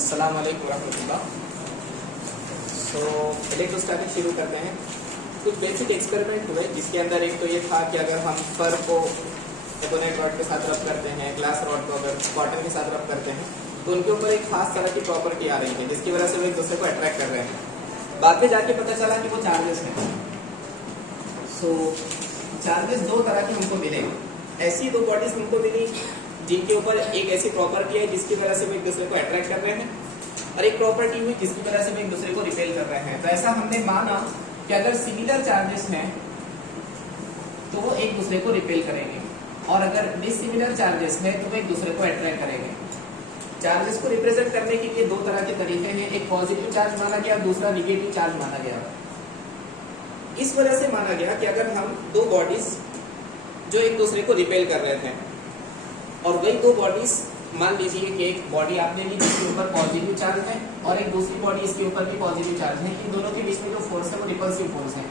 अस्सलाम वालेकुम रहमतुल्लाह। तो इलेक्ट्रोस्टैटिक शुरू करते हैं। कुछ बेसिक एक्सपेरिमेंट हुए जिसके अंदर एक तो ये था कि अगर हम फर को एबोनेट रॉड के साथ रब करते हैं, ग्लास रॉड को अगर कॉटन के साथ रब करते हैं तो उनके ऊपर एक खास तरह की प्रॉपर्टी आ रही है जिसकी वजह से वो एक दूसरे को अट्रैक्ट कर रहे हैं। बाद में जाके पता चला कि वो चार्जेस हैं। सो चार्जेस दो तरह के हमको मिले। ऐसी दो बॉडीज हमको मिली जिनके ऊपर एक ऐसी प्रॉपर्टी है जिसकी वजह से वो एक दूसरे को अट्रैक्ट कर रहे हैं, और एक प्रॉपर्टी हुई जिसकी वजह से वो एक दूसरे को रिपेल कर रहे हैं। तो ऐसा हमने माना कि अगर सिमिलर चार्जेस हैं तो वो एक दूसरे को रिपेल करेंगे, और अगर डिसिमिलर चार्जेस है तो वो एक दूसरे को अट्रैक्ट करेंगे। चार्जेस को रिप्रेजेंट करने के लिए दो तरह के तरीके हैं, एक पॉजिटिव चार्ज माना गया, दूसरा निगेटिव चार्ज माना गया। इस वजह से माना गया कि अगर हम दो बॉडीज जो एक दूसरे को रिपेल कर रहे थे और वही दो बॉडीज, मान लीजिए कि एक बॉडी आपने ली जिसके ऊपर पॉजिटिव चार्ज है और एक दूसरी बॉडी इसके ऊपर भी पॉजिटिव चार्ज है, इन दोनों के बीच में जो फोर्स है वो रिपल्सिव फोर्स है।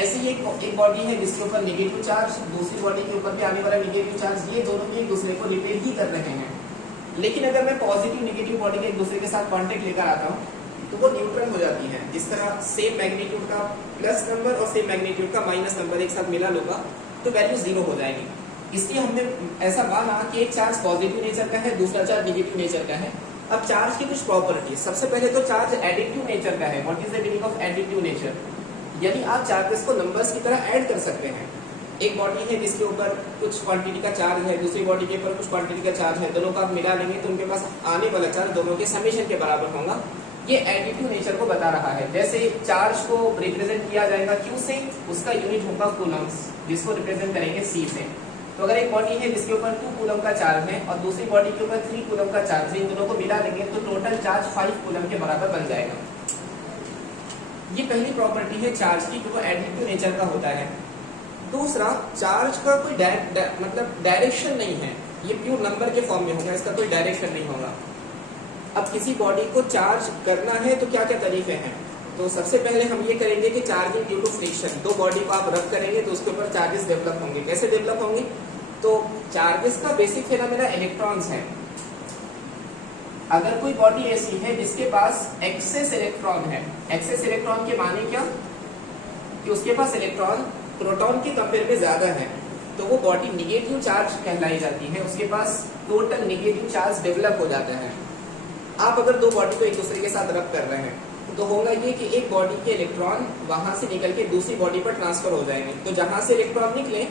ऐसी एक बॉडी है जिसके ऊपर नेगेटिव चार्ज, दूसरी बॉडी के ऊपर भी आने वाला नेगेटिव चार्ज, ये दोनों भी एक दूसरे को रिपेल ही कर रहे हैं। लेकिन अगर मैं पॉजिटिव नेगेटिव बॉडी के एक दूसरे के साथ कॉन्टेक्ट लेकर आता हूँ तो वो न्यूट्रल हो जाती है। जिस तरह सेम मैग्नीट्यूड का प्लस नंबर और सेम मैग्नीट्यूड का माइनस नंबर एक साथ मिला लूंगा तो वैल्यू जीरो हो जाएगी। इसलिए हमने ऐसा माना कि एक चार्ज पॉजिटिव नेचर का है, दूसरा चार्ज नेगेटिव नेचर का है। अब चार्ज की कुछ प्रॉपर्टी, सबसे पहले तो चार्ज एडिटिव नेचर का है। What is the meaning of additive nature? यानी आप चार्जेस को नंबर्स की तरह ऐड कर सकते हैं। एक बॉडी है जिसके ऊपर कुछ क्वांटिटी का चार्ज है, दूसरी बॉडी के ऊपर कुछ क्वांटिटी का चार्ज है, दोनों को आप मिला लेंगे तो उनके पास आने वाला चार्ज दोनों के समेशन के बराबर होगा। ये एडिटिव नेचर को बता रहा है। जैसे चार्ज को रिप्रेजेंट किया जाएगा क्यू से, उसका यूनिट होगा कूलम्स, जिसको रिप्रेजेंट करेंगे सी से। तो अगर एक बॉडी है जिसके ऊपर 2 कूलम का चार्ज है और दूसरी बॉडी के ऊपर 3 कूलम का चार्ज है, इन दोनों को मिला लेंगे तो टोटल चार्ज 5 कूलम के बराबर बन जाएगा। ये पहली प्रॉपर्टी है चार्ज की, जो एडिटिव नेचर का होता है। दूसरा, चार्ज का कोई मतलब डायरेक्शन नहीं है, ये प्योर नंबर के फॉर्म में होगा, इसका कोई डायरेक्शन नहीं होगा। अब किसी बॉडी को चार्ज करना है तो क्या क्या तरीके हैं? तो सबसे पहले हम ये करेंगे कि चार्जिंग ड्यू टू फ्रिक्शन। दो बॉडी को आप रब करेंगे तो उसके ऊपर चार्जेस डेवलप होंगे। कैसे डेवलप होंगे? तो चार्जेस का बेसिक फिनोमेना इलेक्ट्रॉन्स है। अगर कोई बॉडी ऐसी है जिसके पास एक्सेस इलेक्ट्रॉन है, एक्सेस इलेक्ट्रॉन के माने क्या कि उसके पास इलेक्ट्रॉन प्रोटॉन के कंपेयर में ज्यादा है, तो वो बॉडी निगेटिव चार्ज कहलाई जाती है। उसके पास टोटल निगेटिव चार्ज डेवलप हो जाता है। आप अगर दो बॉडी को एक दूसरे के साथ रब कर रहे हैं तो होगा ये कि एक बॉडी के इलेक्ट्रॉन वहां से निकल के दूसरी बॉडी पर ट्रांसफर हो जाएंगे। तो जहां से इलेक्ट्रॉन निकले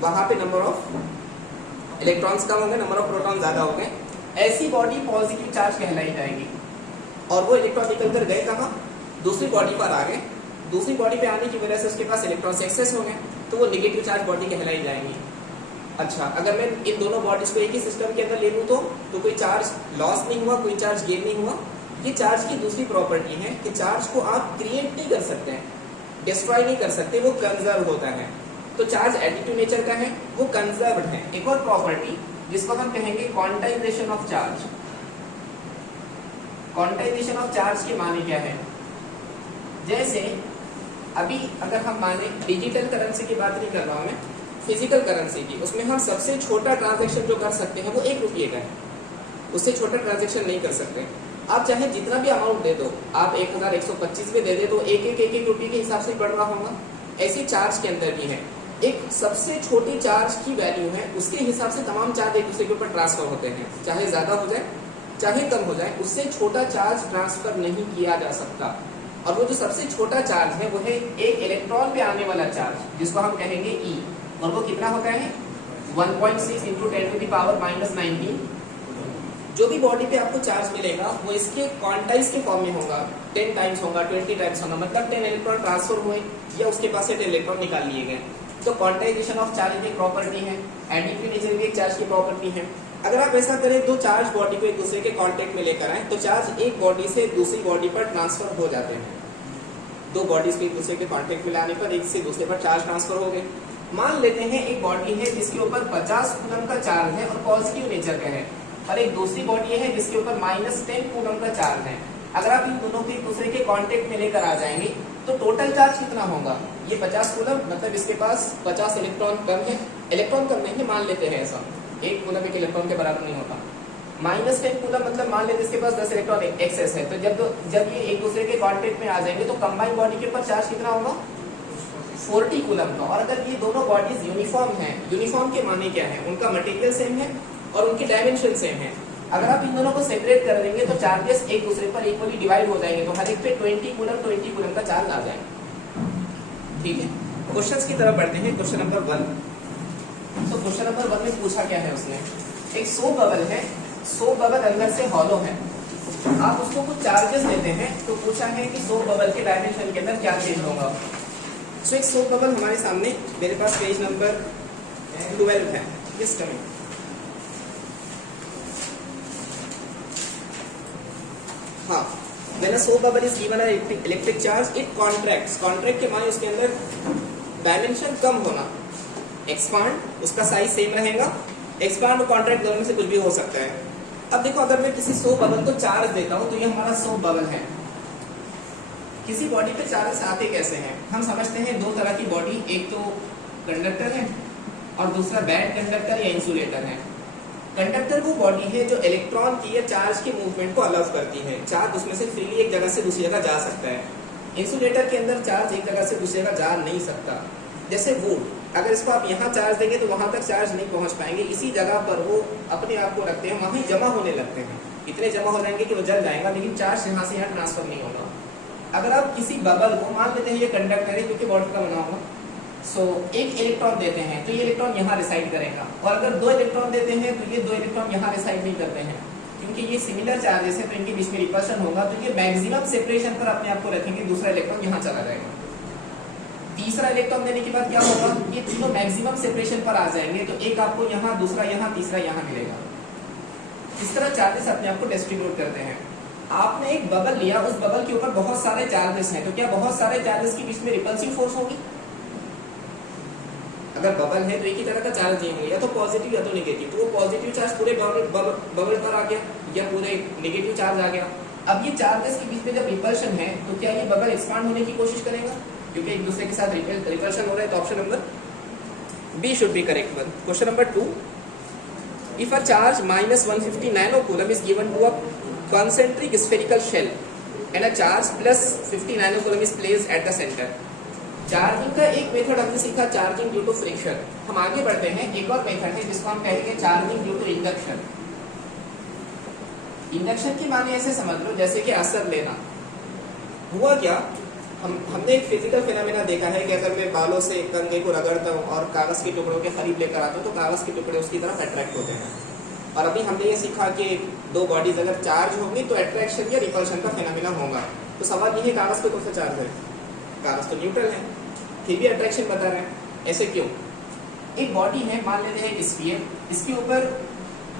वहां पे नंबर ऑफ इलेक्ट्रॉन्स कम होंगे, नंबर ऑफ प्रोटॉन ज्यादा होंगे। ऐसी बॉडी पॉजिटिव चार्ज कहलाई जाएगी। और वो इलेक्ट्रॉन निकल कर गए कहाँ? दूसरी बॉडी पर आ गए। दूसरी बॉडी पे आने की वजह से उसके पास इलेक्ट्रॉन एक्सेस हो गए तो वो निगेटिव चार्ज बॉडी कहलाई जाएंगी। अच्छा, अगर मैं इन दोनों बॉडीज को एक ही सिस्टम के अंदर ले लूं तो कोई चार्ज लॉस नहीं हुआ, कोई चार्ज गेन नहीं हुआ। ये चार्ज की दूसरी प्रॉपर्टी है कि चार्ज को आप क्रिएट नहीं कर सकते हैं, डिस्ट्रॉय नहीं कर सकते, वो कंजर्व होता है। तो चार्ज एडिटिव नेचर का है, वो कंजर्व्ड है। एक और प्रॉपर्टी जिसको हम कहेंगे quantization of charge. Quantization of charge के माने क्या है? जैसे अभी अगर हम माने डिजिटल करेंसी की बात नहीं कर रहा हूं मैं, फिजिकल करेंसी की, उसमें हम सबसे छोटा ट्रांजैक्शन जो कर सकते हैं वो 1 रुपये का है, उससे छोटा ट्रांजैक्शन नहीं कर सकते। आप चाहे जितना भी अमाउंट दे दो, आप 1125 में दे दे तो एक रुपये के हिसाब से बढ़ रहा होगा। ऐसे चार्ज के अंदर भी है, एक सबसे छोटी चार्ज की वैल्यू है, उसके हिसाब से तमाम चार्ज एक दूसरे के ऊपर ट्रांसफर होते हैं, चाहे ज्यादा हो जाए चाहे कम हो जाए, उससे छोटा चार्ज ट्रांसफर नहीं किया जा सकता। और वो जो सबसे छोटा चार्ज है वो है एक इलेक्ट्रॉन पे आने वाला चार्ज, जिसको हम कहेंगे ई, और वो कितना होता है 1.6 इंटू 10⁻⁻19। जो भी बॉडी पे आपको चार्ज मिलेगा वो इसके क्वांटाइज के फॉर्म में होगा, 10 टाइम्स होगा, 20 टाइम्स होगा, मतलब 10 इलेक्ट्रॉन ट्रांसफर हुए या उसके पास से 10 इलेक्ट्रॉन निकाल लिए गए। तो क्वांटाइजेशन ऑफ चार्ज की प्रॉपर्टी है, एडिटिव नेचर की एक चार्ज की प्रॉपर्टी है। अगर आप ऐसा करें, दो चार्ज बॉडी को एक दूसरे के कांटेक्ट में लेकर आए तो चार्ज एक बॉडी से दूसरी बॉडी पर ट्रांसफर हो जाते हैं। दो बॉडीज को एक दूसरे के कांटेक्ट में लाने पर एक से दूसरे पर चार्ज ट्रांसफर हो गए। मान लेते हैं एक बॉडी है जिसके ऊपर 50 कूलम का चार्ज है और पॉजिटिव नेचर का है, और एक दूसरी बॉडी है जिसके ऊपर -10 कूलम का चार्ज है। अगर आप इन दोनों को एक दूसरे के कांटेक्ट में लेकर आ जाएंगे तो टोटल चार्ज कितना होगा? ये 50 कूलम, मतलब इसके पास 50 इलेक्ट्रॉन कम है। इलेक्ट्रॉन कम नहीं है, मान लेते हैं ऐसा, 1 कूलम 1 इलेक्ट्रॉन के बराबर नहीं होता। -10 कूलम मतलब मान लेते इसके पास 10 इलेक्ट्रॉन एक्सेस है, तो जब ये एक दूसरे के कांटेक्ट में आ जाएंगे तो कंबाइंड बॉडी के ऊपर चार्ज कितना होगा 40 कूलम का। और अगर ये दोनों बॉडीज यूनिफॉर्म हैं, यूनिफॉर्म के माने क्या है, उनका मटेरियल सेम है और उनकी डायमेंशन सेम है। अगर आप इन दोनों को सेपरेट कर देंगे तो चार्जेस एक दूसरे पर इक्वली डिवाइड हो जाएंगे, तो हर एक पे 20 कूलम का चार्ज आ जाएगा। ठीक है, क्वेश्चंस की तरफ बढ़ते हैं। Question number 1। तो क्वेश्चन नंबर 1 में पूछा क्या है उसने, एक सोप बबल है, सोप बबल अंदर से हॉलो है, आप उसको कुछ चार्जेस देते हैं, तो पूछा है कि सोप बबल के डायमेंशन के अंदर क्या चेंज होगा। सो एक सोप बबल हमारे सामने, मेरे पास पेज नंबर 12 है, जिस कमिंग हाँ, when a soap bubble is given an electric charge, it contracts. Contract के माने उसके अंदर डायमेंशन कम होना, एक्सपांड उसका साइज सेम रहेगा, एक्सपांड और कॉन्ट्रैक्ट दोनों में से कुछ भी हो सकता है। अब देखो, अगर मैं किसी सोप बबल को चार्ज देता हूं तो ये हमारा सोप बबल है। किसी बॉडी पे चार्जेस आते कैसे हैं, हम समझते हैं दो तरह की बॉडी, एक तो कंडक्टर है और दूसरा बैड कंडक्टर या इंसुलेटर है। कंडक्टर वो बॉडी है जो इलेक्ट्रॉन की या चार्ज के मूवमेंट को अलाउ करती है, चार्ज उसमें से फ्रीली एक जगह से दूसरी जगह जा सकता है। इंसुलेटर के अंदर चार्ज एक जगह से दूसरी जगह जा नहीं सकता। जैसे वुड, अगर इसको आप यहाँ चार्ज देंगे तो वहां तक चार्ज नहीं पहुंच पाएंगे, इसी जगह पर वो अपने आप को रखते हैं, वहीं जमा होने लगते हैं, इतने जमा हो जाएंगे कि वो जल जाएगा, लेकिन चार्ज यहाँ से यहाँ ट्रांसफर नहीं होगा। अगर आप किसी बबल को, मान लेते हैं ये कंडक्टर है क्योंकि वाटर का बना होगा, एक इलेक्ट्रॉन देते हैं तो ये इलेक्ट्रॉन यहाँ रिसाइड करेगा, और अगर 2 इलेक्ट्रॉन देते हैं तो ये 2 इलेक्ट्रॉन यहाँ रिसाइड नहीं करते हैं, क्योंकि ये सिमिलर चार्जेस है तो इनके बीच में रिपल्शन होगा, तो ये मैक्सिमम सेपरेशन पर अपने आप को रखेंगे, दूसरा इलेक्ट्रॉन यहाँ चला जाएगा। तीसरा इलेक्ट्रॉन देने के बाद क्या होगा, ये तीनों मैक्सिमम सेपरेशन पर आ जाएंगे, तो एक आपको यहाँ, दूसरा यहाँ, तीसरा यहाँ मिलेगा। इस तरह चार्जेस अपने आप को डिस्ट्रीब्यूट करते हैं। आपने एक बबल लिया, उस बबल के ऊपर बहुत सारे चार्जेस हैं, तो क्या बहुत सारे चार्जेस के बीच में रिपल्सिव फोर्स होगी? अगर बबल है तो एक ही तरह का चार्ज नहीं होंगे, या तो पॉजिटिव या तो नेगेटिव, तो वो पॉजिटिव चार्ज पूरे बबल पर आ गया या पूरे नेगेटिव चार्ज आ गया। अब ये चार्जेस के बीच में जब रिपल्शन है तो क्या ये बबल एक्सपांड होने की कोशिश करेगा, क्योंकि एक दूसरे के साथ रिपल्शन हो रहा है, तो option number B should be correct one. Question number 2, if a charge -150 nano coulomb is given to a concentric spherical shell and a charge +50 nano coulomb is placed at the centre. Charging का एक method हमने सीखा, charging due to friction. हम आगे बढ़ते हैं, एक और मेथड है जिसको हम कहेंगे charging due to induction. Induction की माने ऐसे समझ लो जैसे कि असर लेना। हुआ क्या, हमने एक फिजिकल फिनोमेना देखा है कि अगर मैं बालों से कंघे को रगड़ता हूँ और कागज के टुकड़ों के करीब लेकर आता हूँ तो कागज के टुकड़े उसकी तरफ अट्रैक्ट होते हैं। और अभी हमने ये सीखा कि 2 बॉडीज अगर चार्ज होंगी तो अट्रैक्शन या रिपल्शन का फिनोमेना होगा। तो सवाल ये है, कागज पे कौन सा चार्ज है, कागज तो न्यूट्रल है, फिर भी अट्रैक्शन बता रहे हैं, ऐसे क्यों? एक बॉडी है, मान लेते हैं एक स्फीयर, इसके ऊपर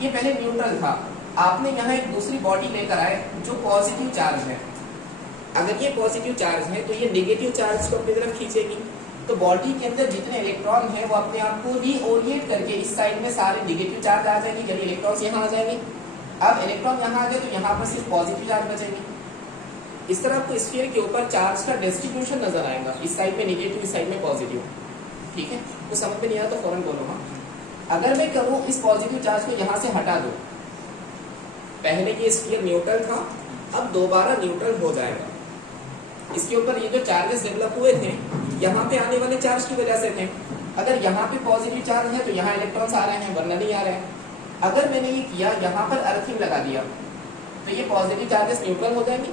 ये पहले न्यूट्रल था, आपने यहाँ एक दूसरी बॉडी लेकर आए जो पॉजिटिव चार्ज है। अगर ये पॉजिटिव चार्ज है तो ये नेगेटिव चार्ज को अपनी तरफ खींचेगी, तो बॉडी के अंदर जितने इलेक्ट्रॉन है वो अपने आप को रीओरिएंट करके इस साइड में सारे नेगेटिव चार्ज आ जाएंगे, यानी इलेक्ट्रॉन्स यहाँ आ जाएंगे। अब इलेक्ट्रॉन यहाँ आ गए तो यहाँ पर सिर्फ पॉजिटिव चार्ज बचेंगे। इस तरह आपको स्फीयर के ऊपर चार्ज का डिस्ट्रीब्यूशन नजर आएगा, इस साइड में नेगेटिव, इस साइड में पॉजिटिव। ठीक है, तो समझ में नहीं आया तो फौरन बोलो हाँ। अगर मैं करूँ इस पॉजिटिव चार्ज को यहाँ से हटा दो, पहले ये स्फीयर न्यूट्रल था, अब दोबारा न्यूट्रल हो जाएगा। इसके ऊपर ये जो चार्जेस डेवलप हुए थे यहाँ पे आने वाले चार्ज की वजह से थे। अगर यहाँ पे पॉजिटिव चार्ज है तो यहाँ इलेक्ट्रॉन्स आ रहे हैं, वरना नहीं आ रहे हैं। अगर मैंने ये किया, यहाँ पर अर्थिंग लगा दिया, तो ये पॉजिटिव चार्जेस न्यूट्रल हो जाएंगे।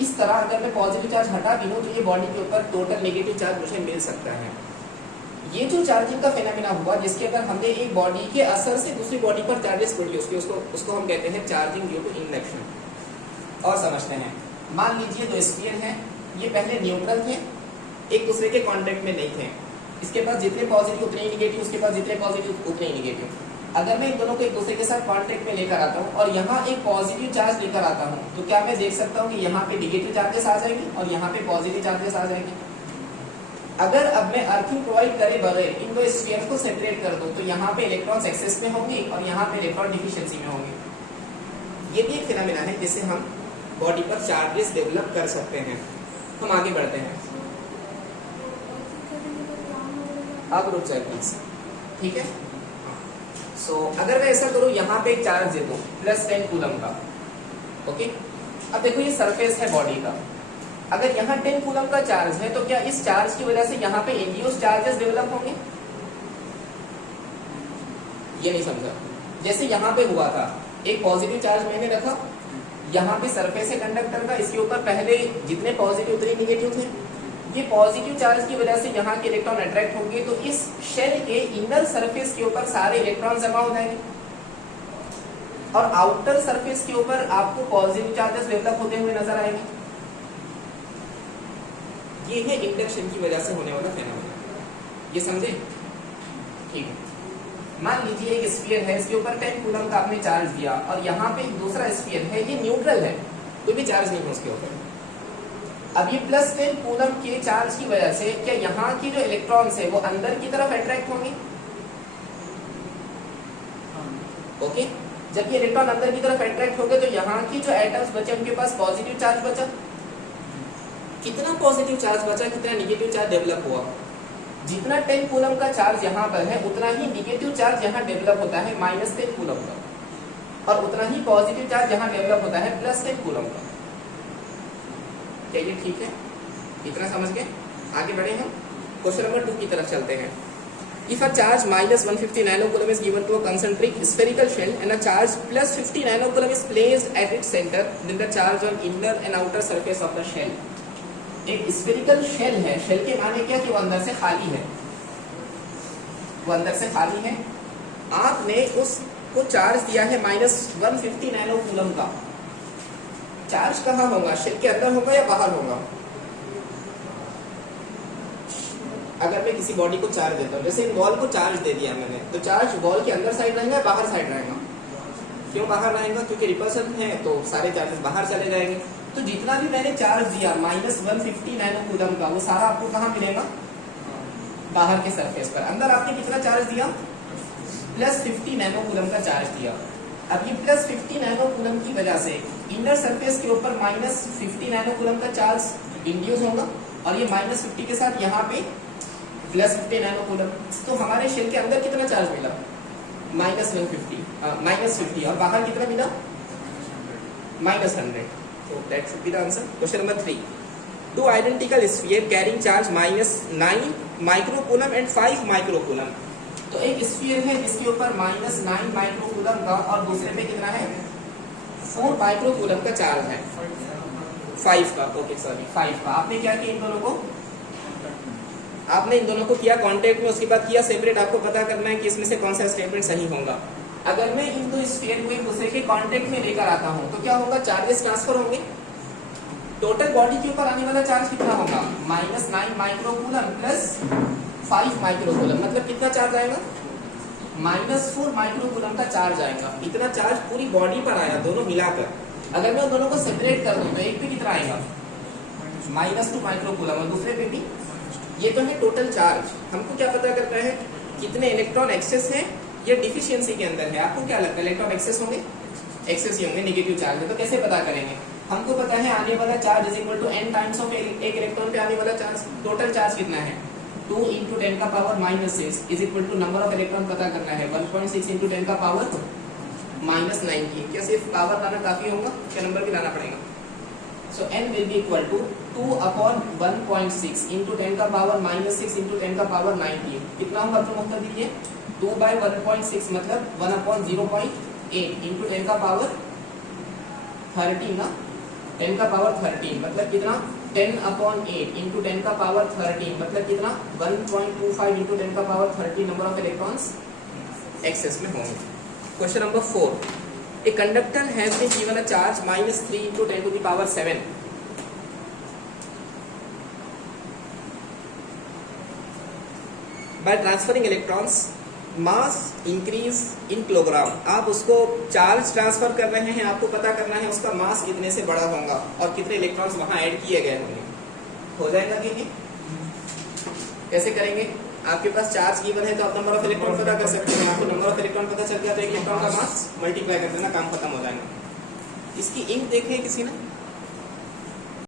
इस तरह अगर मैं पॉजिटिव चार्ज हटा भी लूँ तो ये बॉडी के ऊपर टोटल नेगेटिव चार्ज मुझे मिल सकता है। ये जो चार्जिंग का फिनोमेना हुआ, जिसके अगर हमने एक बॉडी के असर से दूसरी बॉडी पर चार्जेस प्रोड्यूस किए, उसको हम कहते हैं चार्जिंग ड्यू टू इंडक्शन। और समझते हैं, मान लीजिए 2 स्फीयर हैं, ये पहले न्यूट्रल थे, एक दूसरे के कांटेक्ट में नहीं थे, इसके पास जितने पॉजिटिव उतने ही निगेटिव, उसके पास जितने पॉजिटिव उतने ही निगेटिव। अगर मैं इन दोनों को एक दूसरे के साथ कांटेक्ट में लेकर आता हूँ और यहाँ एक पॉजिटिव चार्ज लेकर आता हूँ, तो क्या मैं देख सकता हूँ कि यहाँ पे निगेटिव चार्जेस आ जाएंगे और यहाँ पे पॉजिटिव चार्जेस आ जाएंगे। अगर अब मैं अर्थिंग प्रोवाइड करे बगैर इन 2 स्फीयर्स को सेपरेट कर दूं, तो यहाँ पे इलेक्ट्रॉन्स एक्सेस में होंगे और यहाँ पे इलेक्ट्रॉन डिफिशिएंसी में होंगे। ये भी एक फिनोमेना है जिससे हम बॉडी पर चार्जेस डेवलप कर सकते हैं। हम आगे बढ़ते हैं, आप रुक जाए प्लीज, ठीक है। सो अगर मैं ऐसा करूं, यहाँ पे एक चार्ज दे दूं +10 कूलम का, ओके। अब देखो ये सरफेस है बॉडी का, अगर यहाँ 10 कूलम का चार्ज है तो क्या इस चार्ज की वजह से यहाँ पे इंड्यूस चार्जेस डेवलप होंगे? ये नहीं समझा। जैसे यहाँ पे हुआ था, एक पॉजिटिव चार्ज मैंने रखा, यहाँ पे सरफेस है कंडक्टर का, इसके ऊपर पहले जितने पॉजिटिव उतने निगेटिव थे, ये पॉजिटिव चार्ज की वजह से यहाँ के इलेक्ट्रॉन अट्रैक्ट होंगे, तो इस शेल के इनर सरफेस के ऊपर सारे इलेक्ट्रॉन जमा हो जाएंगे और आउटर सरफेस के ऊपर आपको पॉजिटिव चार्जेस डेवलप होते हुए नजर आएंगे। ये है इंडक्शन की वजह से होने वाला फेनोमेना, ये समझे? ठीक है। मान लीजिए एक स्फीयर है, इसके ऊपर 10 कूलम का आपने चार्ज दिया और यहाँ पे एक दूसरा स्फीयर है, ये न्यूट्रल है, कोई भी चार्ज नहीं है उसके ऊपर। अब ये +10 कूलम के चार्ज की वजह से क्या यहाँ की जो इलेक्ट्रॉन्स है वो अंदर की तरफ अट्रैक्ट होंगे? ओके। जब ये इलेक्ट्रॉन अंदर की तरफ अट्रैक्ट हो गए तो यहाँ की जो एटम्स बचे उनके पास पॉजिटिव चार्ज बचा। कितना पॉजिटिव चार्ज बचा, कितना निगेटिव चार्ज डेवलप हुआ? जितना 10 कूलम का चार्ज यहाँ पर है उतना ही निगेटिव चार्ज यहाँ डेवलप होता है -10 कूलम का, और उतना ही पॉजिटिव चार्ज यहाँ डेवलप होता है +10 कूलम का। क्या ये ठीक है? इतना समझ गए? आगे बढ़े हम क्वेश्चन नंबर 2 की तरफ चलते हैं। If a charge -150 nanocoulomb is given to a concentric spherical shell and a charge +50 nanocoulomb is placed at its center, then the charge on inner and outer surface of the shell. एक spherical shell है, shell के माने क्या कि वो अंदर से खाली है, वो अंदर से खाली है। आपने उसको चार्ज दिया है -150 नैनोकूलम का। चार्ज कहाँ होगा, शेल के अंदर होगा या बाहर होगा? अगर मैं किसी बॉडी को चार्ज देता हूँ, जैसे वॉल को चार्ज दे दिया मैंने, तो चार्ज वॉल के अंदर साइड रहेगा या बाहर साइड रहेगा? क्यों बाहर रहेगा? क्योंकि रिपल्सन है तो सारे चार्जेस बाहर चले जाएंगे। तो जितना भी मैंने चार्ज दिया -150 नैनोकूलम का, वो सारा आपको कहाँ मिलेगा? बाहर के सरफेस पर। अंदर आपने कितना चार्ज दिया? +50 नैनोकूलम का चार्ज दिया। अब ये +50 नैनोकूलम की वजह से इनर सरफेस के ऊपर -50 नैनोकूलम का चार्ज इंड्यूस होगा और ये -50 के साथ यहाँ पे +50 नैनोकूलम। तो हमारे शेल के अंदर कितना चार्ज मिला? -50 और बाहर कितना मिला? -100। So that should be the answer. Question number 3. Two identical sphere carrying charge -9 microcoulomb and 5 microcoulomb. तो एक स्फीयर है जिसके ऊपर -9 माइक्रोकूलम का और दूसरे में कितना है? 4 माइक्रोकूलम का चार्ज है। 5 का, ओके सॉरी 5 का। आपने क्या किया इन दोनों को? आपने इन दोनों को किया कांटेक्ट में, उसके बाद किया सेपरेट। आपको पता करना है कि इसमें से कौन सा स्टेटमेंट सही होगा। अगर मैं इन दो स्फीयर को एक दूसरे के कांटेक्ट में लेकर आता हूं तो क्या होगा? चार्जेस ट्रांसफर होंगे। टोटल बॉडी के ऊपर आने वाला चार्ज कितना होगा? -9 माइक्रोकूलम प्लस 5 माइक्रोकूलम, मतलब कितना चार्ज आएगा? -4 माइक्रोकूलम का चार्ज आएगा। इतना चार्ज पूरी बॉडी पर आया, दोनों मिलाकर। अगर मैं उन दोनों को सेपरेट कर दूं तो एक पे कितना आएगा? -2 माइक्रोकूलम और दूसरे पे भी। ये तो है टोटल चार्ज। हमको क्या पता करना है? कितने इलेक्ट्रॉन एक्सेस है, ये डिफिशियंसी के अंदर है। आपको क्या लगता है इलेक्ट्रॉन एक्सेस होंगे? एक्सेस ही होंगे, नेगेटिव चार्ज है। तो कैसे पता करेंगे? हमको पता है आने वाला charge is equal to n times of एक इलेक्ट्रॉन पे आने वाला चार्ज। टोटल चार्ज कितना है? 2 × 10 का power -6 is equal to number of electron पता करना है 1.6 × 10 का पावर -19। क्या सिर्फ पावर लाना काफी होगा? क्या नंबर भी लाना पड़ेगा? So n will be equal to 2/1.6 × 10 का पावर -6 × 10 का पावर 19। कितना होगा? तुम उत्तर दीजिए। 2/1.6 मतलब 1/0.8 × 10 का पावर 13 ना, 10 का पावर 13 मतलब कितना? 10/8 × 10 का पावर 13 मतलब कितना? 1.25 × 10 का power 13 number of electrons excess में होंगे। Question number 4. A conductor has been given a charge -3 × 10⁷. By transferring electrons, mass increase in kilogram. आप उसको चार्ज ट्रांसफर कर रहे हैं, आपको पता करना है उसका मास कितने से बड़ा होगा और कितने इलेक्ट्रॉन्स वहां ऐड किए गए होंगे। हो जाएगा कि नहीं? कैसे करेंगे? आपके पास चार्ज गिवन है तो आप नंबर ऑफ इलेक्ट्रॉन पता कर सकते हैं। आपको नंबर ऑफ इलेक्ट्रॉन पता चल गया तो एक इलेक्ट्रॉन का मास मल्टीप्लाई कर देना, काम खत्म हो जाएगा। इसकी इंक देखे किसी ने?